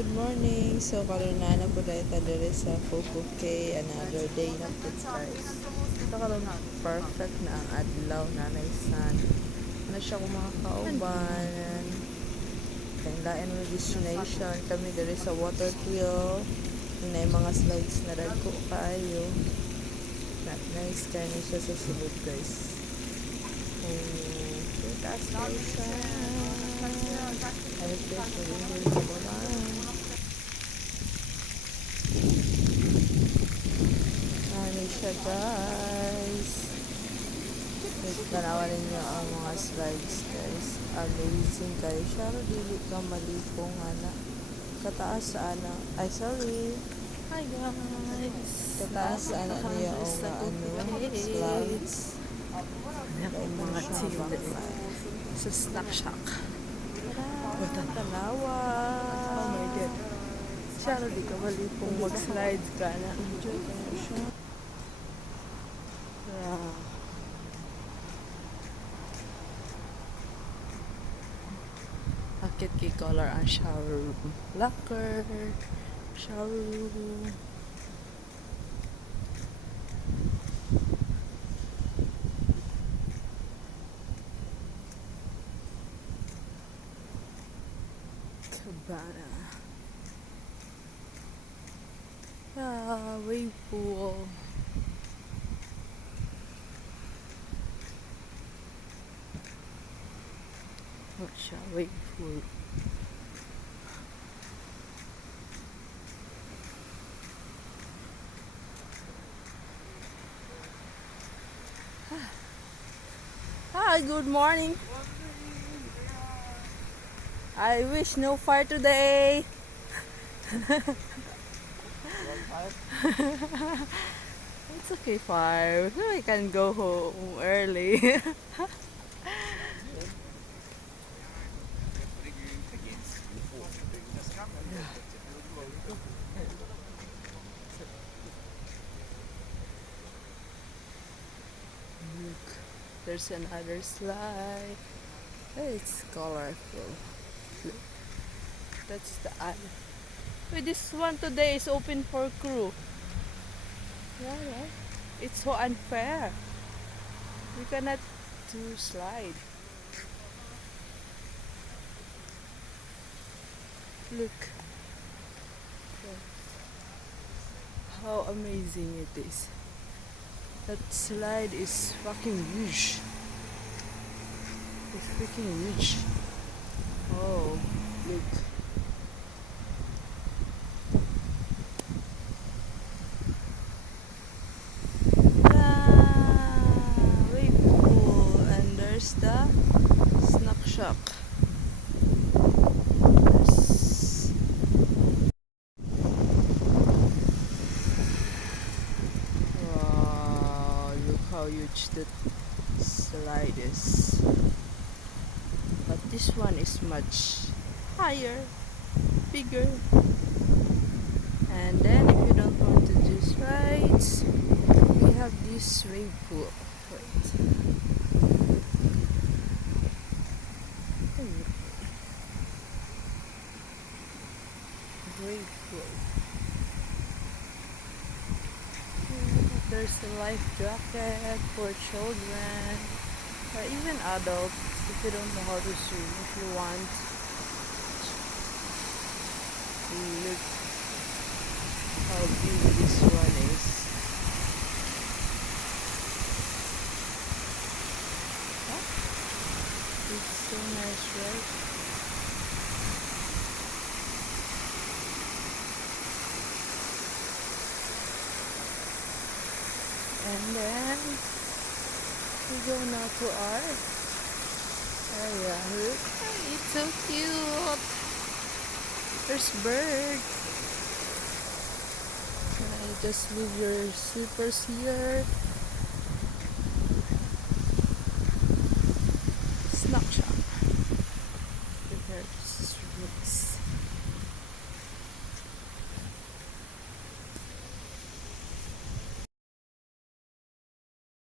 good morning. So karon na po dahil dere sa Coco Cay, another day na po guys. So karon perfect na ang adlaw na sun. Ano siya kung mga kauban. Kailangan mo destination kami dere sa water wheel. May mga slides na dagko kayo. Not nice kaya siya sa sulod guys. Taas kayo siya. Ay, ano siya guys. Tanawan ninyo ang mga slides guys. Amazing kayo siya. Dili ka malipong ana. Kataas sa ana. Ay sorry. Hi guys. Kataas sa ana niya o nga ano. Slides. Yung mga tinde sa Snack Shack. Tanawa. Oh my god. Siya di ka malipong mag-slide ka na. Enjoy kayo siya. Akit kay color ang shower room. Locker. Shower room. Cabana. Wave pool. What siya? Wave pool. Hi, good morning. I wish no fire today. It's okay, fire. I can go home early. Look, there's another slide. It's colorful. Look, that's the island. Wait, this one today is open for crew. Yeah, right? It's so unfair. We cannot do slide. Look. How amazing it is. That slide is fucking huge. It's freaking huge. Oh, look. Very cool. And there's the Snack Shack. Wow, look how huge that slide is. But this one is much higher, bigger. And then if you don't want to do slides, we have this wave pool. Wait. Wave pool. There's a life jacket for children, or even adults if you don't know how to swim. If you want, look how big this one is. Huh? It's so nice, right? And then we go now to our area. Look, it's so cute. There's birds. Can I just leave your slippers here?